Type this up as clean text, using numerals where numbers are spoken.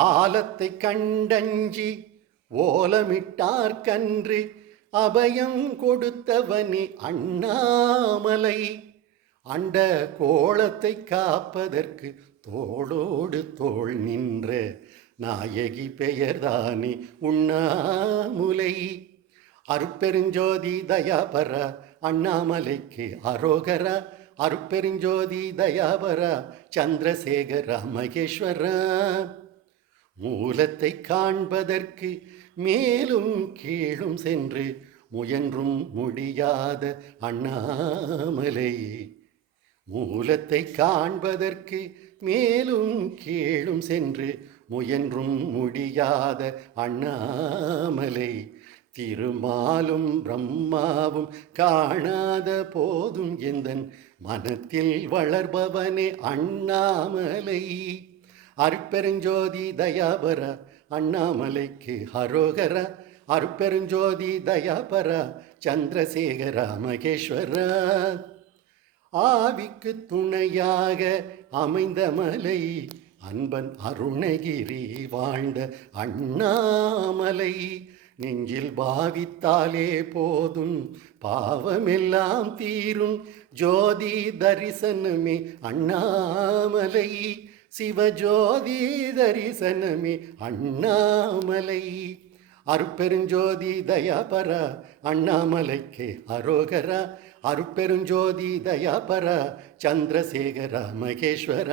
ஆலத்தை கண்டஞ்சி ஓலமிட்டார்கன்று அபயம் கொடுத்தவனி அண்ணாமலை. அண்ட கோலத்தை காப்பதற்கு தோளோடு தோள் நின்ற நாயகி பெயர்தானே உண்ணாமுலை. அருட்பெருஞ்சோதி தயாபர அண்ணாமலைக்கு அரோகர. அருட்பெருஞ்சோதி தயாபர சந்திரசேகர மகேஸ்வர. மூலத்தை காண்பதற்கு மேலும் கீழும் சென்று முயன்றும் முடியாத அண்ணாமலை. மூலத்தை காண்பதற்கு மேலும் கீழும் சென்று முயன்றும் முடியாத அண்ணாமலை. திருமாலும் பிரம்மாவும் காணாத போதும் எந்தன் மனத்தில் வளர்பவனே அண்ணாமலை. அருட்பெருஞ்சோதி தயாபர அண்ணாமலைக்கு அரோகர. அருட்பெருஞ்சோதி தயாபர சந்திரசேகர மகேஸ்வர. ஆவிக்கு துணையாக அமைந்த மலை அன்பன் அருணகிரி வாழ்ந்த அண்ணாமலை. நெஞ்சில் பாவித்தாலே போதும் பாவமெல்லாம் தீரும் ஜோதி தரிசனமே அண்ணாமலை. சிவஜோதி தரிசனமே அண்ணாமலை. அருட்பெருஞ்சோதி தயாபர அண்ணாமலைக்கு அரோகர. அருட்பெருஞ்சோதி தயாபர சந்திரசேகர மகேஸ்வர.